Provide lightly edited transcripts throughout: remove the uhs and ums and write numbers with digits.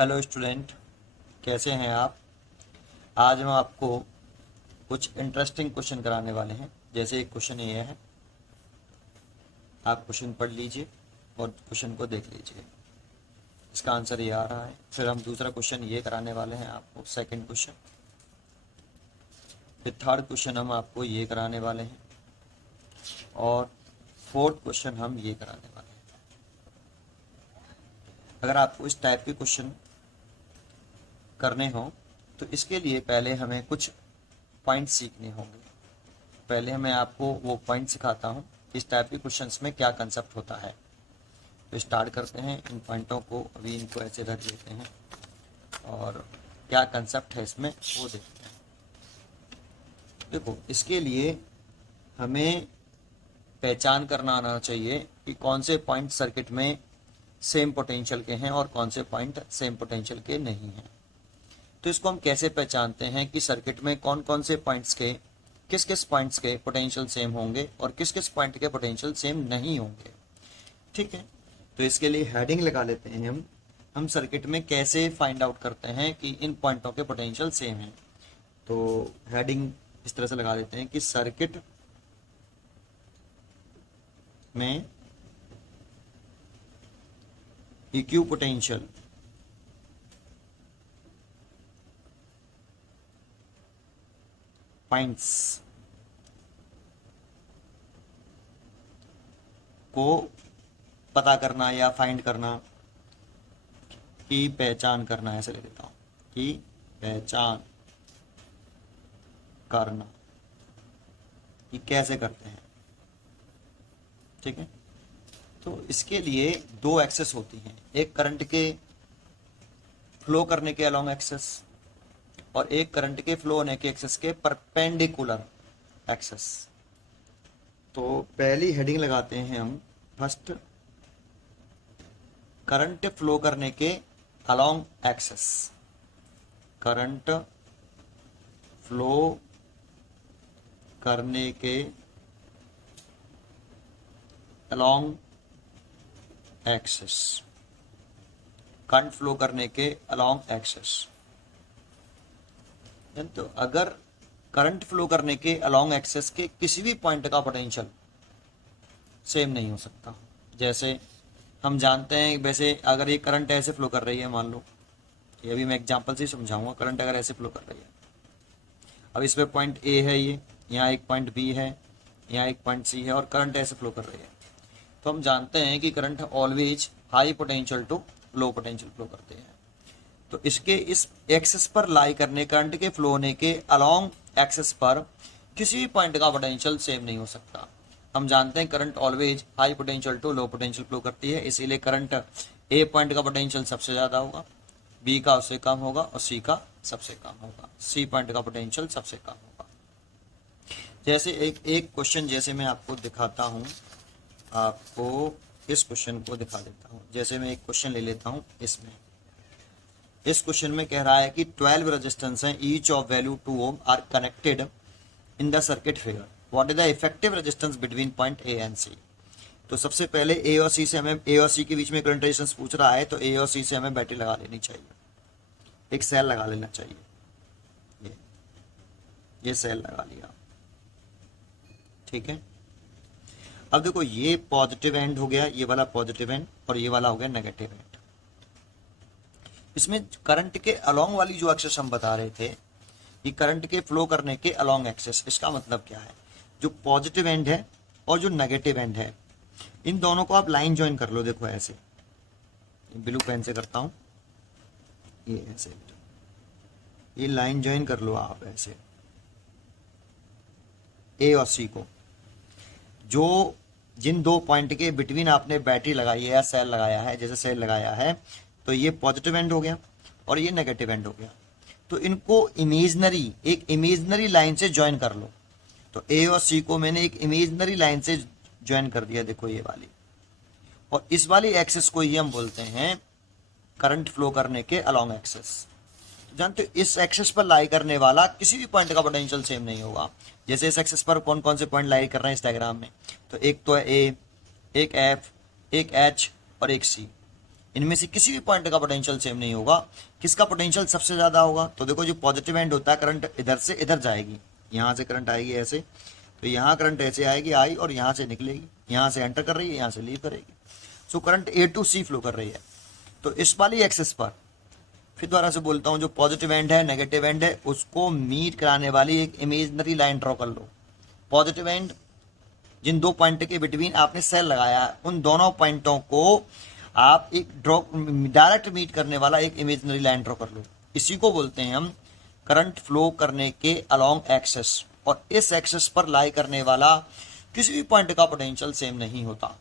Hello student, कैसे हैं आप। आज हम आपको कुछ इंटरेस्टिंग क्वेश्चन कराने वाले हैं। जैसे एक क्वेश्चन ये है, आप क्वेश्चन पढ़ लीजिए और क्वेश्चन को देख लीजिए। इसका आंसर ये आ रहा है। फिर हम दूसरा क्वेश्चन ये कराने वाले हैं आपको, सेकंड क्वेश्चन। फिर थर्ड क्वेश्चन हम आपको ये कराने वाले हैं और फोर्थ क्वेश्चन हम ये कराने वाले हैं। अगर आपको इस टाइप के क्वेश्चन करने हों तो इसके लिए पहले हमें कुछ पॉइंट सीखने होंगे। पहले मैं आपको वो पॉइंट सिखाता हूँ, इस टाइप के क्वेश्चंस में क्या कंसेप्ट होता है। तो स्टार्ट करते हैं। इन पॉइंटों को अभी इनको ऐसे रख देते हैं और क्या कंसेप्ट है इसमें वो देखते हैं। देखो, इसके लिए हमें पहचान करना आना चाहिए कि कौन से पॉइंट सर्किट में सेम पोटेंशियल के हैं और कौन से पॉइंट सेम पोटेंशियल के नहीं हैं। तो इसको हम कैसे पहचानते हैं कि सर्किट में कौन कौन से पॉइंट्स के, किस किस पॉइंट्स के पोटेंशियल सेम होंगे और किस किस पॉइंट के पोटेंशियल सेम नहीं होंगे। ठीक है, तो इसके लिए हेडिंग लगा लेते हैं हम सर्किट में कैसे फाइंड आउट करते हैं कि इन पॉइंटों के पोटेंशियल सेम हैं। तो हेडिंग इस तरह से लगा देते हैं कि सर्किट में इक्यू पोटेंशियल पॉइंट्स को पता करना या फाइंड करना, की पहचान करना, ऐसे लिख देता हूं कि पहचान करना, कि कैसे करते हैं। ठीक है, तो इसके लिए दो एक्सेस होती हैं, एक करंट के फ्लो करने के अलोंग एक्सेस और एक करंट के फ्लो होने के एक्सेस के परपेंडिकुलर एक्सेस। तो पहली हेडिंग लगाते हैं हम फर्स्ट, करंट फ्लो करने के अलोंग एक्सेस। करंट फ्लो करने के अलोंग एक्सेस, करंट फ्लो करने के अलोंग एक्सेस। तो अगर करंट फ्लो करने के अलोंग एक्सेस के किसी भी पॉइंट का पोटेंशियल सेम नहीं हो सकता। जैसे हम जानते हैं, वैसे अगर ये करंट ऐसे फ्लो कर रही है, मान लो ये भी मैं एग्जांपल से समझाऊंगा। करंट अगर ऐसे फ्लो कर रही है, अब इस पे पॉइंट ए है, ये यहाँ एक पॉइंट बी है, यहाँ एक पॉइंट सी है और करंट ऐसे फ्लो कर रही है। तो हम जानते हैं कि current always high potential to low potential flow करते हैं। तो इसके इस एक्सेस पर लाई करने, करंट के फ्लो होने के अलोंग एक्सेस पर किसी भी पॉइंट का पोटेंशियल सेम नहीं हो सकता। हम जानते हैं current always high potential to low potential flow करती है, इसीलिए करंट ए पॉइंट का पोटेंशियल सबसे ज़्यादा होगा, बी का उससे कम होगा और सी का सबसे कम होगा। सी पॉइंट का पोटेंशियल सबसे कम होगा। जैसे एक क्वेश्चन जैसे मैं आपको दिखाता हूँ, आपको इस क्वेश्चन को दिखा देता हूँ। जैसे मैं एक क्वेश्चन ले लेता हूँ, इसमें इस क्वेश्चन में कह रहा है कि 12 रेजिस्टेंस हैं, each of value 2 ohm are connected in the circuit figure. What is the effective resistance between point A and C. तो सबसे पहले ए और सी से हमें, ए और सी के बीच में करंट रेजिस्टेंस पूछ रहा है, तो ए और सी से हमें बैटरी लगा लेनी चाहिए, एक सेल लगा लेना चाहिए। ये सेल लगा लिया। ठीक है, अब देखो ये पॉजिटिव एंड हो गया, ये वाला पॉजिटिव एंड और ये वाला हो गया नेगेटिव एंड। इसमें करंट के अलोंग वाली जो एक्सेस हम बता रहे थे, ये करंट के फ्लो करने के अलोंग एक्सेस, इसका मतलब क्या है, जो पॉजिटिव एंड है और जो नेगेटिव एंड है, इन दोनों को आप लाइन ज्वाइन कर लो। देखो ऐसे, ब्लू पेन से करता हूं, ये ऐसे, ये लाइन ज्वाइन कर लो आप ऐसे, ए और सी को। जो जिन दो पॉइंट के बिटवीन आपने बैटरी लगाई है या सेल लगाया है, जैसे सेल लगाया है, तो ये पॉजिटिव एंड हो गया और ये नेगेटिव एंड हो गया। तो इनको इमेजनरी, एक इमेजनरी लाइन से ज्वाइन कर लो। तो ए और सी को मैंने एक इमेजनरी लाइन से ज्वाइन कर दिया, देखो ये वाली, और इस वाली एक्सेस को ही हम बोलते हैं करंट फ्लो करने के अलोंग एक्सेस। जानते हो, इस एक्सेस पर लाई करने वाला किसी भी पॉइंट का पोटेंशियल सेम नहीं होगा। जैसे इस एक्सेस पर कौन कौन से पॉइंट लाई कर रहे हैं इस डायग्राम में, तो एक तो है ए, एक एफ, एक एच और एक सी। इनमें से किसी भी पॉइंट का पोटेंशियल सेम नहीं होगा। किसका पोटेंशियल सबसे ज़्यादा होगा? तो देखो जो पॉजिटिव एंड होता है, करंट इधर से इधर जाएगी, यहाँ से करंट आएगी ऐसे, तो यहाँ करंट ऐसे आएगी आई और यहाँ से निकलेगी, यहाँ से एंटर कर रही है, यहाँ से लीव करेगी। So current A to C flow कर रही है। तो इस वाली एक्सिस पर फिर दोबारा से बोलता हूँ, जो पॉजिटिव एंड है नेगेटिव एंड है उसको मीट कराने वाली एक इमेजनरी लाइन ड्रॉ कर लो। पॉजिटिव एंड जिन दो पॉइंट के बिटवीन आपने सेल लगाया है, उन दोनों पॉइंटों को आप एक ड्रॉ डायरेक्ट मीट करने वाला एक इमेजनरी लाइन ड्रॉ कर लो। इसी को बोलते हैं हम करंट फ्लो करने के अलोंग एक्सेस। और इस एक्सेस पर लाई करने वाला किसी भी पॉइंट का पोटेंशियल सेम नहीं होता।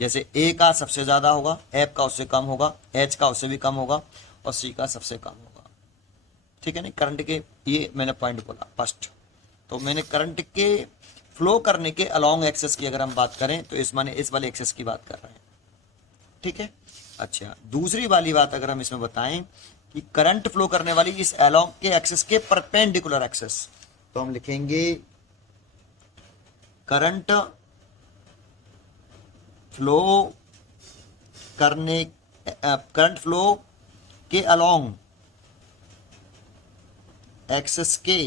जैसे ए का सबसे ज्यादा होगा, एफ का उससे कम होगा, एच का उससे भी कम होगा और सी का सबसे कम होगा। ठीक है नहीं, करंट के ये मैंने पॉइंट बोला फर्स्ट। तो मैंने करंट के फ्लो करने के अलोंग एक्सेस की अगर हम बात करें तो इस माने इस वाले एक्सेस की बात कर रहे हैं। ठीक है। अच्छा, दूसरी वाली बात अगर हम इसमें बताएं कि करंट फ्लो करने वाली इस अलोंग के एक्सेस के परपेंडिकुलर एक्सेस, तो हम लिखेंगे करंट फ्लो करने करंट फ्लो के अलोंग एक्सेस के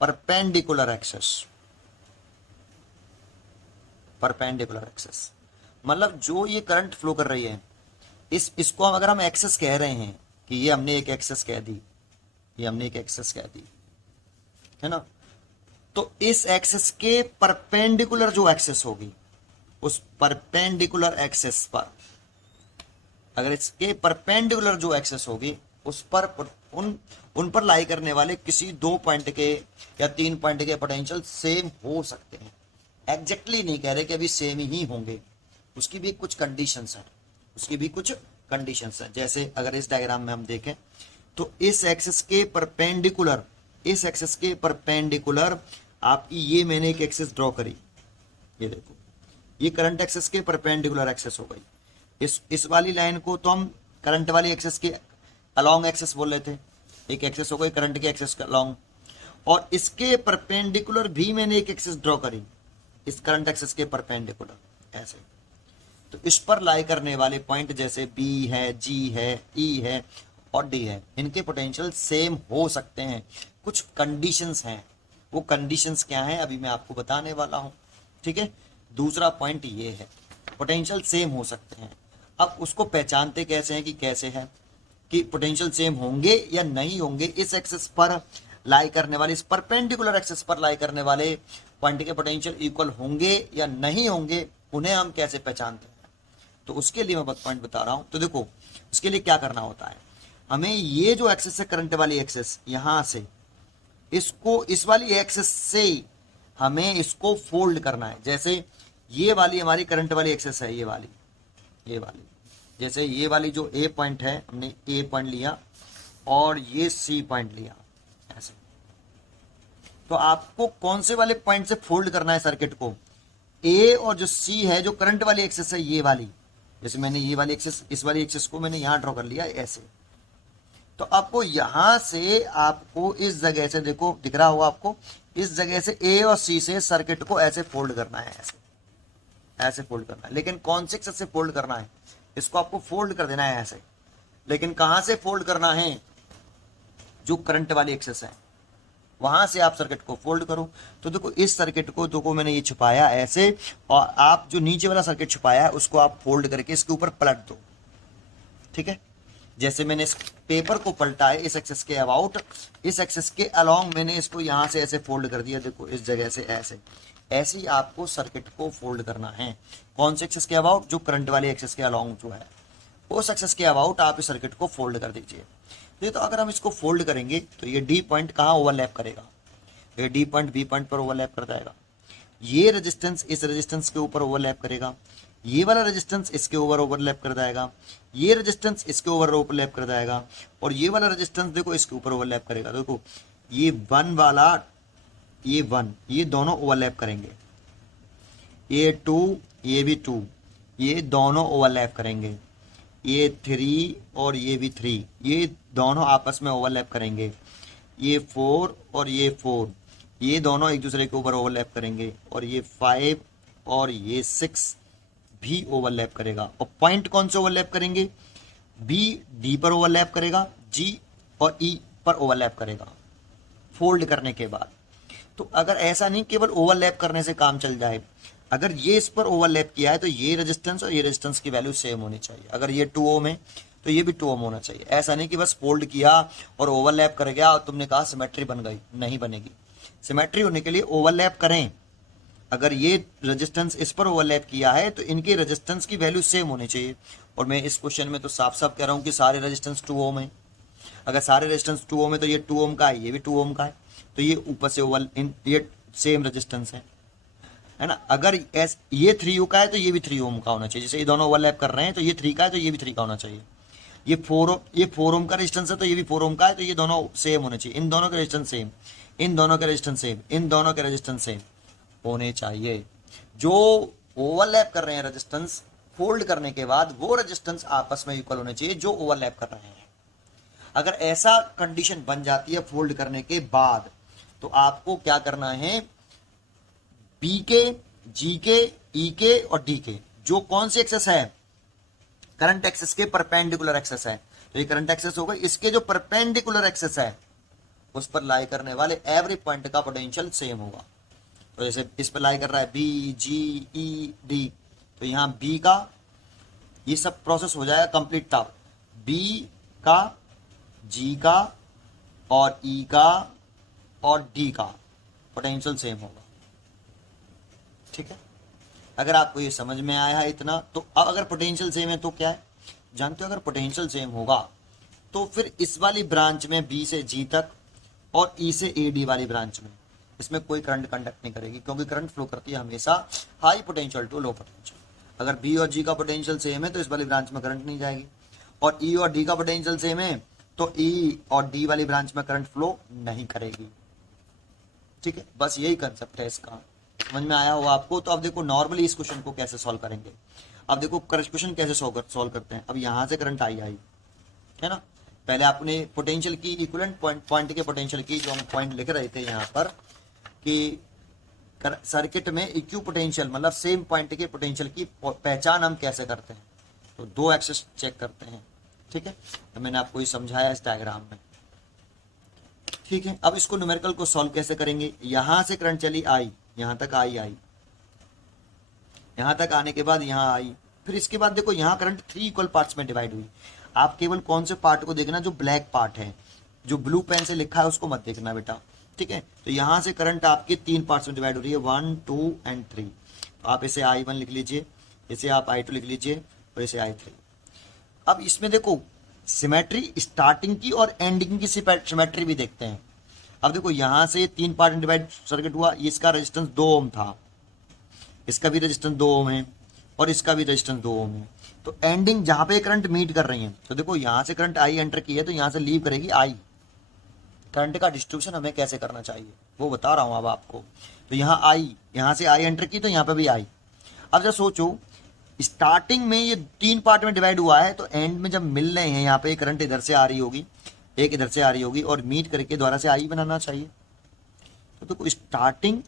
परपेंडिकुलर एक्सेस। परपेंडिकुलर एक्सेस मतलब जो ये करंट फ्लो कर रही है, इसको हम अगर हम एक्सेस कह रहे हैं कि ये हमने एक एक्सेस कह दी, ये हमने एक एक्सेस कह दी, है ना, तो इस एक्सेस के परपेंडिकुलर जो एक्सेस होगी, उस परपेंडिकुलर एक्सेस पर अगर इसके परपेंडिकुलर जो एक्सेस होगी उस पर उन पर लाई करने वाले किसी दो पॉइंट के या तीन पॉइंट के पोटेंशियल सेम हो सकते हैं। एग्जैक्टली नहीं कह रहे कि अभी सेम ही होंगे, उसकी भी कुछ कंडीशंस हैं, उसकी भी कुछ कंडीशंस हैं। जैसे अगर इस डायग्राम में हम देखें तो इस एक्सेस के परपेंडिकुलर, इस एक्सेस के परपेंडिकुलर आपकी ये मैंने एक एक्सेस ड्रॉ करी, ये देखो, ये करंट एक्सेस के परपेंडिकुलर एक्सेस हो गई। इस वाली लाइन को तो हम करंट वाली एक्सेस के अलोंग एक्सेस बोल रहे थे, एक एक्सेस हो गई करंट के एक्सेस का अलोंग। और इसके परपेंडिकुलर भी मैंने एक एक्सेस ड्रॉ करी, इस करंट एक्सेस के परपेंडिकुलर ऐसे। तो इस पर लाई करने वाले पॉइंट जैसे बी है, जी है, ई है और डी है, इनके पोटेंशियल सेम हो सकते हैं। कुछ कंडीशंस हैं, वो कंडीशंस क्या हैं अभी मैं आपको बताने वाला हूं। ठीक है, दूसरा पॉइंट ये है, पोटेंशियल सेम हो सकते हैं। अब उसको पहचानते कैसे हैं कि कैसे है कि पोटेंशियल सेम होंगे या नहीं होंगे। इस एक्सेस पर लाई करने वाले, इस परपेंडिकुलर एक्सेस पर लाई करने वाले पॉइंट के पोटेंशियल इक्वल होंगे या नहीं होंगे, उन्हें हम कैसे पहचानते हैं, तो उसके लिए मैं पॉइंट बता रहा हूं। तो देखो उसके लिए क्या करना होता है, हमें ये जो एक्सेस है करंट वाली एक्सेस, यहां से इसको इस वाली एक्सेस से हमें इसको फोल्ड करना है। जैसे ये वाली हमारी करंट वाली एक्सेस है, ये वाली जैसे ये वाली जो ए पॉइंट है, हमने ए पॉइंट लिया और ये सी पॉइंट लिया ऐसे। तो आपको कौन से वाले पॉइंट से फोल्ड करना है सर्किट को, ए और जो सी है जो करंट वाली एक्सेस है ये वाली, जैसे मैंने ये वाली एक्सेस, इस वाली एक्सेस को मैंने यहां ड्रॉ कर लिया ऐसे। तो आपको यहां से आपको इस जगह से, देखो दिख रहा होगा आपको, इस जगह से ए और सी से सर्किट को ऐसे फोल्ड करना है, ऐसे फोल्ड करना है। लेकिन कौन से एक्सेस से फोल्ड करना है, इसको आपको फोल्ड कर देना है ऐसे। लेकिन कहां से फोल्ड करना है, जो करंट वाली एक्सेस है वहां से आप सर्किट को फोल्ड करो। तो देखो इस सर्किट को देखो मैंने ये छुपाया ऐसे, और आप जो नीचे वाला सर्किट छुपाया है उसको आप फोल्ड करके इसके ऊपर पलट दो। ठीक है, जैसे मैंने इस पेपर को पलटा है इस एक्सेस के अबाउट, इस एक्सेस के अलोंग मैंने इसको यहां से ऐसे फोल्ड कर दिया, देखो इस जगह से ऐसे। ऐसे ही आपको सर्किट को फोल्ड करना है। कौन से एक्सेस के अबाउट, जो करंट वाले एक्सेस के अलोंग जो है, उस एक्सेस के अबाउट आप इस सर्किट को फोल्ड कर दीजिए। तो अगर हम इसको फोल्ड करेंगे तो ये डी पॉइंट कहाँ ओवरलैप करेगा, ये डी पॉइंट बी पॉइंट पर ओवरलैप कर जाएगा। ये रेजिस्टेंस इस रेजिस्टेंस के ऊपर ओवरलैप करेगा, ये वाला रेजिस्टेंस इसके ऊपर ओवरलैप कर जाएगा, ये रेजिस्टेंस इसके ऊपर ओवरलैप कर जाएगा, और ये वाला रेजिस्टेंस देखो इसके ऊपर ओवरलैप करेगा। देखो ये वन वाला, ये वन, ये दोनों ओवरलैप करेंगे, ये टू, ये भी टू, ये दोनों ओवरलैप करेंगे, ये थ्री और ये भी थ्री, ये दोनों आपस में ओवरलैप करेंगे, ये फोर और ये फोर, ये दोनों एक दूसरे के ऊपर ओवरलैप करेंगे, और ये फाइव और ये सिक्स भी ओवरलैप करेगा। और पॉइंट कौन से ओवरलैप करेंगे? बी डी पर ओवरलैप करेगा, जी और ई पर ओवरलैप करेगा फोल्ड करने के बाद। तो अगर ऐसा नहीं केवल ओवरलैप करने से काम चल जाए, अगर ये इस पर ओवरलैप किया है तो ये रेजिस्टेंस और ये रेजिस्टेंस की वैल्यू सेम होनी चाहिए। अगर ये 2 ओम है तो ये भी 2 ओम होना चाहिए। ऐसा नहीं कि बस फोल्ड किया और ओवरलैप कर गया और तुमने कहा सिमेट्री बन गई, नहीं बनेगी। सिमेट्री होने के लिए ओवरलैप करें। अगर ये रेजिस्टेंस इस पर ओवरलैप किया है तो इनके रेजिस्टेंस की वैल्यू सेम होनी चाहिए। और मैं इस क्वेश्चन में तो साफ साफ कह रहा हूँ कि सारे रेजिस्टेंस 2 ओम है। अगर सारे रेजिस्टेंस 2 ओम है तो ये 2 ओम का है, ये भी 2 ओम का है, तो ये ऊपर से ये सेम रेजिस्टेंस है ना। अगर ये 3 ओम का है तो ये भी 3 ओम का होना चाहिए। जैसे ये दोनों ओवरलैप कर रहे हैं तो ये 3 का है तो ये भी 3 का होना चाहिए। ये 4 ओम का रेजिस्टेंस है तो ये भी 4 ओम का है, तो ये दोनों सेम होने चाहिए। इन दोनों के रेजिस्टेंस सेम, इन दोनों के रेजिस्टेंस सेम, इन दोनों के रेजिस्टेंस सेम होने चाहिए। जो ओवरलैप कर रहे हैं रेजिस्टेंस, फोल्ड करने के बाद वो रेजिस्टेंस आपस में इक्वल होने चाहिए जो ओवरलैप कर रहे हैं। अगर ऐसा कंडीशन बन जाती है फोल्ड करने के बाद, तो आपको क्या करना है? बी के, जी के, ई के और डी के जो कौन सी एक्सेस है? करंट एक्सेस के परपेंडिकुलर एक्सेस है। तो ये करंट एक्सेस होगा, इसके जो परपेंडिकुलर एक्सेस है उस पर लाई करने वाले एवरी पॉइंट का पोटेंशियल सेम होगा। तो जैसे इस पर लाई कर रहा है बी, जी, ई, डी, तो यहाँ बी का ये सब प्रोसेस हो जाएगा कंप्लीट तब बी का, जी का और ई का और डी का पोटेंशियल सेम होगा। ठीक है, अगर आपको ये समझ में आया है इतना, तो अब अगर पोटेंशियल सेम है तो क्या है जानते हो? अगर पोटेंशियल सेम होगा तो फिर इस वाली ब्रांच में बी से जी तक और ई से ए डी वाली ब्रांच में इसमें कोई करंट कंडक्ट नहीं करेगी, क्योंकि करंट फ्लो करती है हमेशा high potential to low potential. अगर बी और जी का पोटेंशियल सेम है तो इस वाली ब्रांच में करंट नहीं जाएगी, और ई और डी का पोटेंशियल सेम है तो ई और डी वाली ब्रांच में करंट फ्लो नहीं करेगी। ठीक है, बस यही कंसेप्ट है इसका। समझ में आया होगा आपको? तो अब देखो नॉर्मली इस क्वेश्चन को कैसे सॉल्व करेंगे। अब देखो क्वेश्चन कैसे सॉल्व करते हैं। अब यहाँ से करंट आई है ना, पहले आपने पोटेंशियल की इक्विवेलेंट पॉइंट के पोटेंशियल की जो हम पॉइंट लिख रहे थे यहाँ पर कि सर्किट में इक्यू पोटेंशियल मतलब सेम पॉइंट के पोटेंशियल की पहचान हम कैसे करते हैं। तो 2 एक्सेस चेक करते हैं। ठीक है, तो मैंने आपको ये समझाया इस डायग्राम में। ठीक है, अब इसको न्यूमेरिकल को सॉल्व कैसे करेंगे। यहां से करंट चली आई, यहां तक आई, यहां तक आने के बाद यहां आई, फिर इसके बाद देखो यहां करंट 3 इक्वल पार्ट्स में डिवाइड हुई। आप केवल कौन से पार्ट को देखना? जो ब्लैक पार्ट है, जो ब्लू पेन से लिखा है उसको मत देखना बेटा। ठीक है, तो यहां से करंट आपके 3 पार्ट्स में डिवाइड हो रही है, 1, 2 एंड 3। तो आप इसे I1 लिख लीजिए, इसे आप I2 लिख लीजिए और इसे I3। अब इसमें देखो सिमेट्री स्टार्टिंग की और एंडिंग की सिमेट्री भी देखते हैं। अब देखो यहां से 3 पार्ट में डिवाइड सर्किट हुआ, इसका रेजिस्टेंस 2 ओम था, इसका भी रेजिस्टेंस 2 ओम है और इसका भी रेजिस्टेंस 2 ओम है। तो एंडिंग जहां पे करंट मीट कर रही है, तो देखो यहां से करंट आई एंटर की है तो यहां से लीव करेगी आई। करंट का डिस्ट्रीब्यूशन हमें कैसे करना चाहिए वो बता रहा हूं अब आपको। तो यहाँ आई, यहां से आई एंटर की तो यहाँ पे भी आई। अब जब सोचो स्टार्टिंग में ये 3 पार्ट में डिवाइड हुआ है, तो एंड में जब मिल रहे हैं यहाँ पे करंट इधर से आ रही होगी, एक इधर से आ रही होगी और मीट करके द्वारा से आई बनाना चाहिए। तो देखो स्टार्टिंग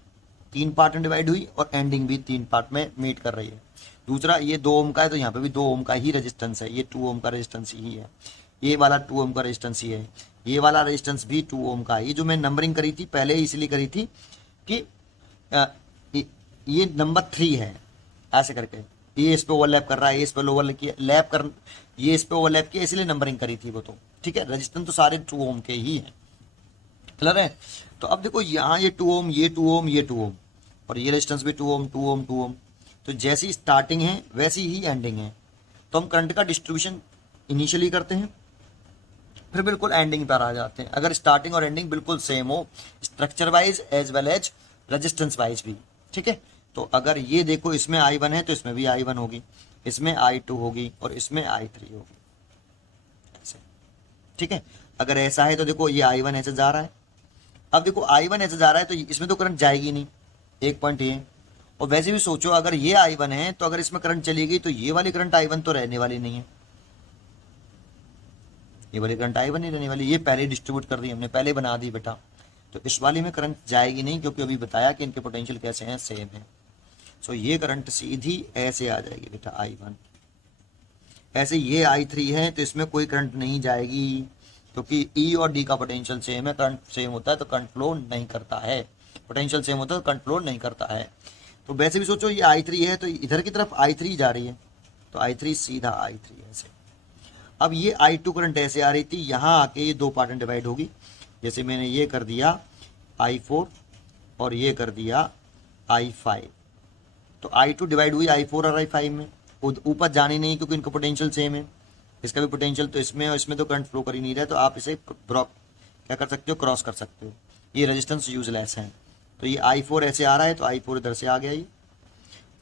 3 पार्ट में डिवाइड हुई और एंडिंग भी 3 पार्ट में मीट कर रही है। दूसरा ये 2 ओम का है तो यहाँ पे भी 2 ओम का ही रेजिस्टेंस है, ये 2 ओम का रेजिस्टेंस ही है, ये वाला 2 ओम का रेजिस्टेंस ही है, ये वाला रेजिस्टेंस भी 2 ओम का है। ये जो मैं नंबरिंग करी थी पहले इसलिए करी थी कि ये नंबर 3 है ऐसे करके, ये इस पे ओवरलैप कर रहा है, ये इस पे ओवरलैप किया, लैप कर, ये इस पे ओवरलैप किया, इसलिए नंबरिंग करी थी वो। तो ठीक है, रेजिस्टेंस तो सारे 2 ओम के ही हैं। क्लियर है? तो अब देखो यहाँ ये 2 ओम, ये 2 ओम, ये 2 ओम और ये रेजिस्टेंस भी 2 ओम, 2 ओम, 2 ओम। तो जैसी स्टार्टिंग है वैसी ही एंडिंग है। तो हम करंट का डिस्ट्रीब्यूशन इनिशियली करते हैं, फिर बिल्कुल एंडिंग पर आ जाते हैं। अगर स्टार्टिंग और एंडिंग बिल्कुल सेम हो, structure wise as well as resistance wise भी। ठीक है, तो अगर ये देखो इसमें I1 है तो इसमें भी I1 होगी, इसमें I2 होगी और इसमें I3 होगी ऐसे। ठीक है, अगर ऐसा है तो देखो ये I1 ऐसे जा रहा है। अब देखो I1 ऐसे जा रहा है तो इसमें तो करंट जाएगी नहीं, एक पॉइंट ये। और वैसे भी सोचो अगर ये I1 है तो अगर इसमें करंट चली गई तो ये वाली करंट I1 तो रहने वाली नहीं है, ये वाली करंट I1 नहीं रहने वाली, ये पहले डिस्ट्रीब्यूट कर दी हमने, पहले बना दी बेटा। तो इस वाली में करंट जाएगी नहीं, क्योंकि अभी बताया कि इनके पोटेंशियल कैसे हैं, सेम है। सो ये करंट सीधी ऐसे आ जाएगी बेटा I1। ऐसे ये I3 है तो इसमें कोई करंट नहीं जाएगी, क्योंकि E और D का पोटेंशियल सेम है, करंट सेम होता है तो करंट फ्लो नहीं करता है, पोटेंशियल सेम होता है तो करंट फ्लो नहीं करता है। तो वैसे भी सोचो ये I3 है तो इधर की तरफ I3 जा रही है, तो I3 सीधा I3 ऐसे। अब ये I2 करंट ऐसे आ रही थी, यहाँ आके ये दो पार्ट में डिवाइड होगी, जैसे मैंने ये कर दिया I4 और ये कर दिया I5, तो I2 डिवाइड हुई I4 और I5 में, ऊपर जानी नहीं क्योंकि इनका पोटेंशियल सेम है, इसका भी पोटेंशियल तो इसमें और इसमें तो करंट फ्लो कर ही नहीं रहा है, तो आप इसे क्या कर सकते हो, क्रॉस कर सकते हो। ये रेजिस्टेंस यूजलेस है, तो ये I4 ऐसे आ रहा है तो I4 इधर से आ गया ये,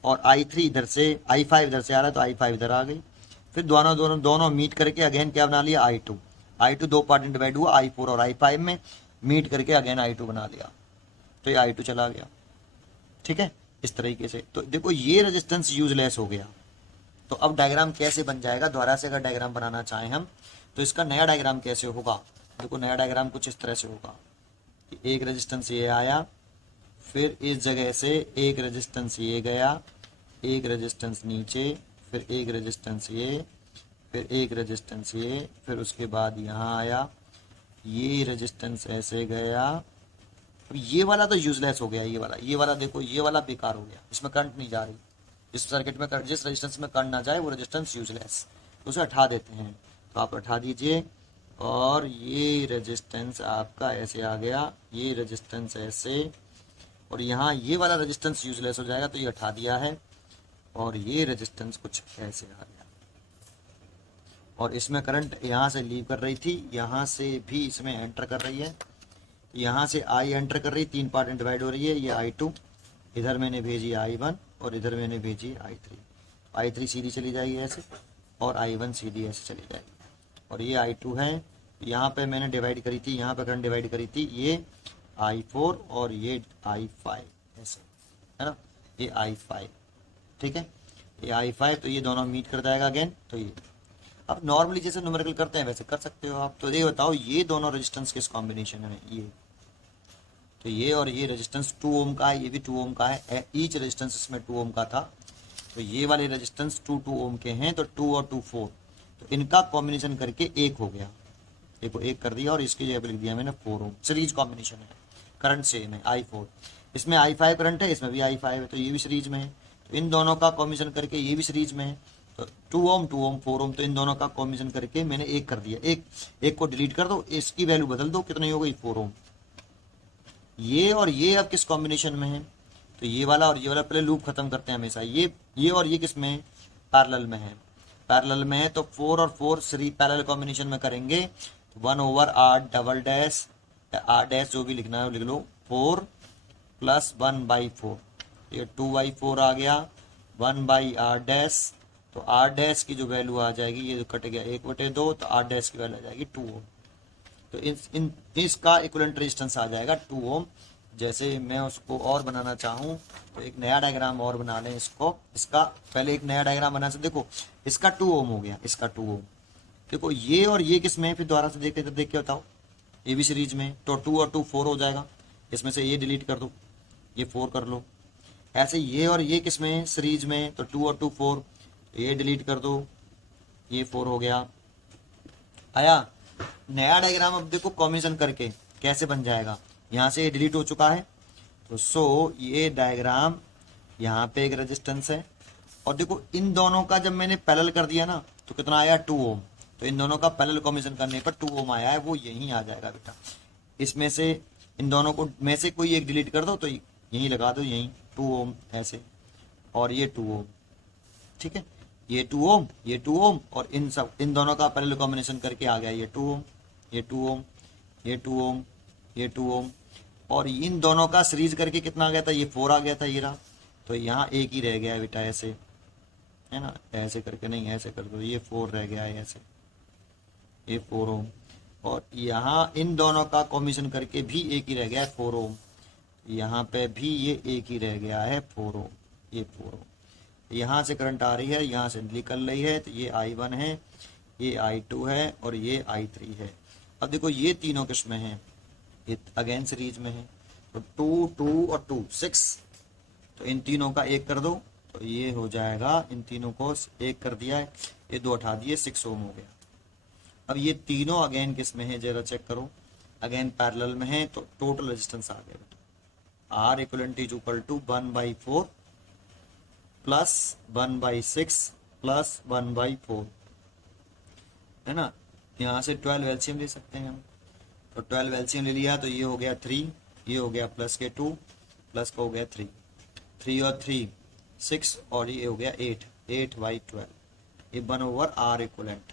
और I3 इधर से, I5 इधर से आ रहा है तो I5 इधर आ गई। फिर दोनों मीट करके अगेन क्या बना लिया I2 दो पार्ट में डिवाइड हुआ I4 और I5 में, मीट करके अगेन I2 बना लिया, तो ये I2 चला गया। ठीक है, इस तरीके से। तो देखो ये रेजिस्टेंस यूजलेस हो गया। तो अब डायग्राम कैसे बन जाएगा, दोबारा से अगर डायग्राम बनाना चाहें हम तो इसका नया डायग्राम कैसे होगा, देखो नया डायग्राम कुछ इस तरह से होगा कि एक रेजिस्टेंस ये आया, फिर इस जगह से एक रेजिस्टेंस ये गया, एक रेजिस्टेंस नीचे, फिर एक रेजिस्टेंस ये, फिर एक रेजिस्टेंस ये, फिर उसके बाद यहाँ आया, ये रेजिस्टेंस ऐसे गया। अब ये वाला तो यूजलेस हो गया, ये वाला देखो, ये वाला बेकार हो गया, इसमें करंट नहीं जा रही, इस सर्किट में जिस रेजिस्टेंस में करंट ना जाए वो रेजिस्टेंस यूजलेस, उसे हटा देते हैं। तो आप हटा दीजिए, और ये रेजिस्टेंस आपका ऐसे आ गया, ये रेजिस्टेंस ऐसे, और यहाँ ये वाला रेजिस्टेंस यूजलेस हो जाएगा, तो ये हटा दिया है, और ये रेजिस्टेंस कुछ ऐसे आ गया, और इसमें करंट यहाँ से लीव कर रही थी, यहाँ से भी इसमें एंटर कर रही है, यहाँ से I एंटर कर रही, तीन पार्ट में डिवाइड हो रही है, ये I2, इधर मैंने भेजी I1 और इधर मैंने भेजी I3 सीधी चली जाएगी ऐसे, और I1 सीधी ऐसे चली जाएगी, और ये I2 है, यहाँ पे मैंने डिवाइड करी थी, यहाँ पे करंट डिवाइड करी थी, ये I4 और ये I5 ऐसे, है ना, ये I5, ठीक है, ये I5, तो ये दोनों मीट कर जाएगा अगेन। तो ये अब नॉर्मली जैसे न्यूमेरिकल करते हैं वैसे कर सकते हो आप। तो ये बताओ ये दोनों रेजिस्टेंस किस कॉम्बिनेशन में, ये तो ये और ये रेजिस्टेंस 2 ओम का है, ये भी 2 ओम का है, ईच रेजिस्टेंस इसमें 2 ओम का था, तो ये वाले रेजिस्टेंस 2 ओम के हैं, तो 2 और 2 4, तो इनका कॉम्बिनेशन करके एक हो गया, देखो एक कर दिया, और इसकी जगह पे लिख दिया मैंने 4 ओम, सीरीज कॉम्बिनेशन है, करंट सेम है I4, इसमें I5 करंट है, इसमें भी I5 है, तो ये भी सीरीज में है, तो इन दोनों का कॉम्बिनेशन करके ये भी सीरीज में है, तो 2 ओम 4 ओम, तो इन दोनों का कॉम्बिनेशन करके मैंने एक कर दिया, एक को डिलीट कर दो, इसकी वैल्यू बदल दो, कितनी हो गई 4 ओम। ये और ये अब किस कॉम्बिनेशन में है, तो ये वाला और ये वाला, पहले लूप खत्म करते हैं हमेशा, ये और ये किस में है, पैरेलल में है, पैरेलल में है, तो 4 और 4 सीरीज पैरेलल कॉम्बिनेशन में करेंगे, 1/r double dash, r dash जो भी लिखना है लिख लो, 4 + 1/4, ये 2/4 आ गया, 1/r डैश, तो r डैश की जो वैल्यू आ जाएगी, ये जो कट गया 1/2, तो r डैश की वैल्यू आ जाएगी 2 ओम, तो इसका इक्विवेलेंट रेजिस्टेंस आ जाएगा 2 ओम। जैसे मैं उसको और बनाना चाहूँ तो एक नया डायग्राम और बना लें इसको, इसका पहले एक नया डायग्राम बना से, देखो इसका 2 ओम हो गया, इसका 2 ओम, देखो ये और ये किस में है, फिर दोबारा से देख के बताओ, ये भी सीरीज में, तो 2 और 2 4 हो जाएगा, इसमें से ये डिलीट कर दो, ये 4 कर लो, ऐसे ये और ये किस में है, सीरीज में, तो 2 और 2 4, ये डिलीट कर दो, ये 4 हो गया। आया नया डायग्राम, अब देखो कॉम्बिनेशन करके कैसे बन जाएगा, यहाँ से ये डिलीट हो चुका है, तो सो ये डायग्राम, यहाँ पे एक रेजिस्टेंस है, और देखो इन दोनों का जब मैंने पैरेलल कर दिया ना, तो कितना आया 2 ओम, तो इन दोनों का पैरेलल कॉम्बिनेशन करने पर 2 ओम आया है, वो यहीं आ जाएगा बेटा, इसमें से इन दोनों को में से कोई एक डिलीट कर दो, तो यहीं लगा दो, यहीं 2 ओम ऐसे, और ये 2 ओम, ठीक है, ये 2 ओम, ये 2 ओम, और इन दोनों का पैरेलल कॉम्बिनेशन करके आ गया ये 2 ओम, ये 2 ओम, ये 2 ओम, ये 2 ओम, और इन दोनों का सीरीज करके कितना आ गया था, ये 4 आ गया था, ये रहा, तो यहाँ एक ही रह गया है बेटा ऐसे, है ना, ऐसे करके नहीं, ऐसे कर दो, ये 4 रह गया है ऐसे, ये 4 ओम, और यहाँ इन दोनों का कॉम्बिनेशन करके भी एक ही रह गया है 4 ओम, यहाँ पे भी ये एक ही रह गया है 4 ओम, ये 4 ओम, यहाँ से करंट आ रही है, यहाँ से निकल रही है, तो ये I1 है, ये I2 है, और ये I3 है। अब देखो ये तीनों किस में हैं, ये अगेन सीरीज में है, तो 2 2 और 2 6, तो इन तीनों का एक कर दो तो ये हो जाएगा, इन तीनों को एक कर दिया है, ये दो हटा दिए, 6 ओम हो गया। अब ये तीनों अगेन किस में है जरा चेक करो, अगेन पैरेलल में है, तो टोटल रेजिस्टेंस आ गया बेटा, R equivalent is equal to 1/4 plus 1/6 plus 1/4, है ना। यहाँ से 12 एलसीएम ले सकते हैं हम, तो 12 एलसीएम ले लिया तो ये हो गया 3, ये हो गया प्लस के 2, प्लस का हो गया 3, 3 और 3 6, और ये हो गया 8/12, ये 1/R इक्वलेंट।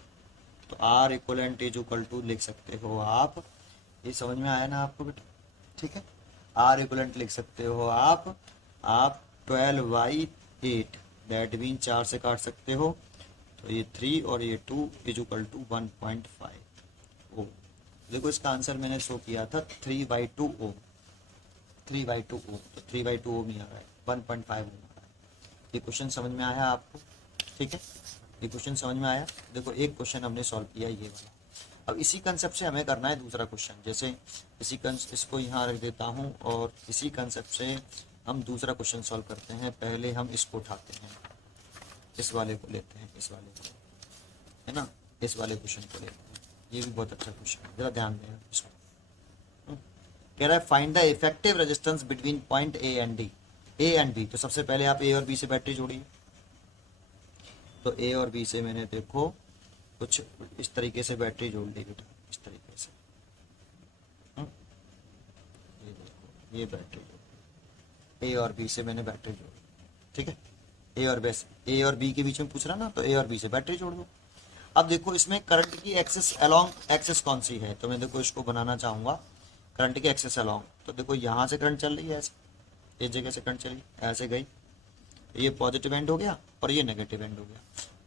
तो R equivalent is equal to लिख सकते हो आप, ये समझ में आया ना आपको बेटा, ठीक है। R इक्वलेंट लिख सकते हो आप 12/8, दैट मीन 4 से काट सकते हो, तो ये 3 और ये 2 इज इक्वल टू 1.5 ओम। देखो इसका आंसर मैंने शो किया था 3/2 ओम, 3/2 ओम, तो 3/2 ओम ही आ रहा है, 1.5 ओम आ रहा है। ये क्वेश्चन समझ में आया आपको, ठीक है, ये क्वेश्चन समझ में आया। देखो एक क्वेश्चन हमने सॉल्व किया ये वाला। अब इसी कंसेप्ट से हमें करना है दूसरा क्वेश्चन, जैसे इसको यहाँ रख देता हूँ और इसी कंसेप्ट से हम दूसरा क्वेश्चन सॉल्व करते हैं। पहले हम इसको उठाते हैं, इस वाले को लेते हैं, इस वाले को, है ना, इस वाले क्वेश्चन को लेते हैं। ये भी बहुत अच्छा क्वेश्चन है, जरा ध्यान दें इसको। कह रहा है find the effective resistance between point A and D, A and B. तो सबसे पहले आप ए और बी से बैटरी जोड़िए, तो ए और बी से मैंने देखो कुछ इस तरीके से बैटरी जोड़ ली बेटा, इस तरीके से, ये देखो ये बैटरी जोड़, ए और बी से मैंने बैटरी जोड़ी, ठीक है। ए और बी के बीच में पूछ रहा ना, तो ए और बी से बैटरी जोड़ दो। अब देखो इसमें करंट की एक्सेस अलोंग एक्सेस कौन सी है, तो मैं देखो इसको बनाना चाहूंगा करंट की एक्सेस अलोंग। तो देखो यहाँ से करंट चल रही है ऐसे, इस जगह से करंट चली ऐसे गई, तो ये पॉजिटिव एंड हो गया और ये नेगेटिव एंड हो गया।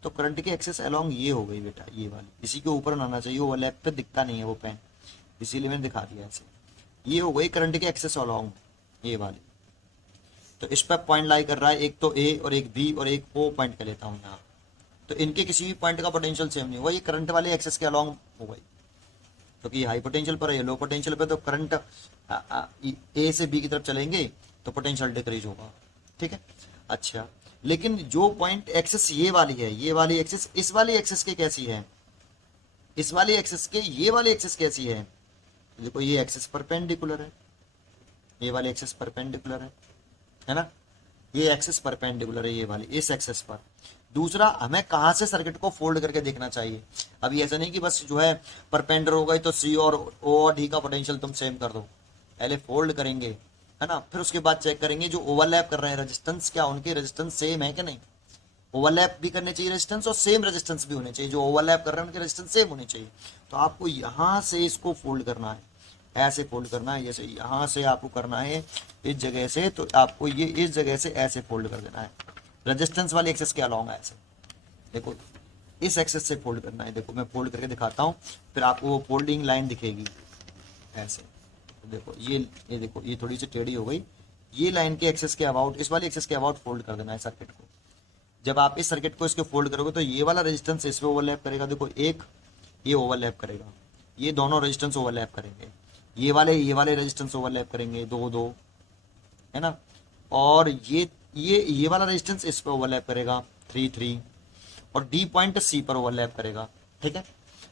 तो करंट की एक्सेस अलोंग ये हो गई बेटा, ये वाली, इसी के ऊपर आना चाहिए, ओवरलैप पे दिखता नहीं है वो पेन, इसीलिए मैंने दिखा दिया ऐसे। ये हो गई करंट की एक्सेस अलोंग, ये वाली। तो इस पर पॉइंट लाई कर रहा है, एक तो ए और एक बी और एक ओ पॉइंट कर लेता हूँ यहाँ, तो इनके किसी भी पॉइंट का पोटेंशियल सेम नहीं हुआ, ये करंट वाले एक्सेस के अलोंग हो गई, क्योंकि हाई पोटेंशियल पर है, लो पोटेंशियल पे, तो करंट ए से बी की तरफ चलेंगे तो पोटेंशियल डिक्रीज होगा, ठीक है। अच्छा, लेकिन जो पॉइंट एक्सेस ये वाली है, ये वाली एक्सेस इस वाली एक्सेस के कैसी है, इस वाली एक्सेस के ये वाली एक्सेस कैसी है, देखो ये एक्सेस परपेंडिकुलर है, ये वाली एक्सेस परपेंडिकुलर है ना, ये एक्सेस परपेंडिकुलर है ये वाली इस एक्सेस पर। दूसरा, हमें कहाँ से सर्किट को फोल्ड करके देखना चाहिए। अभी ऐसा नहीं कि बस जो है परपेंडिकुलर हो गई तो सी और ओ और डी का पोटेंशियल तुम सेम कर दो, पहले फोल्ड करेंगे, है ना, फिर उसके बाद चेक करेंगे जो ओवरलैप कर रहे हैं रेजिस्टेंस, क्या उनके रेजिस्टेंस सेम है कि नहीं। ओवरलैप भी करने चाहिए रेजिस्टेंस और सेम रेजिस्टेंस भी होने चाहिए, जो ओवरलैप कर रहे हैं उनके रेजिस्टेंस सेम होने चाहिए। तो आपको यहाँ से इसको फोल्ड करना है, ऐसे फोल्ड करना है, जैसे यहाँ से आपको करना है इस जगह से, तो आपको ये इस जगह से ऐसे फोल्ड कर देना है, रेजिस्टेंस वाली एक्सेस के अलोंग ऐसे, देखो इस एक्सेस से फोल्ड करना है। देखो मैं फोल्ड करके दिखाता हूँ, फिर आपको वो फोल्डिंग लाइन दिखेगी ऐसे। तो देखो ये देखो ये थोड़ी सी टेढ़ी हो गई, ये लाइन के एक्सेस के अबाउट, इस वाली एक्सेस के अबाउट फोल्ड कर देना है सर्किट को। जब आप इस सर्किट को इसके फोल्ड करोगे तो ये वाला रेजिस्टेंस इस पे ओवरलैप करेगा, देखो एक ये ओवरलैप करेगा, ये दोनों रेजिस्टेंस ओवरलैप करेंगे, ये वाले रेजिस्टेंस ओवरलैप करेंगे, दो दो, है ना, और ये वाला रेजिस्टेंस इस पे ओवरलैप करेगा 3 3, और डी पॉइंट सी पर ओवरलैप करेगा, ठीक है।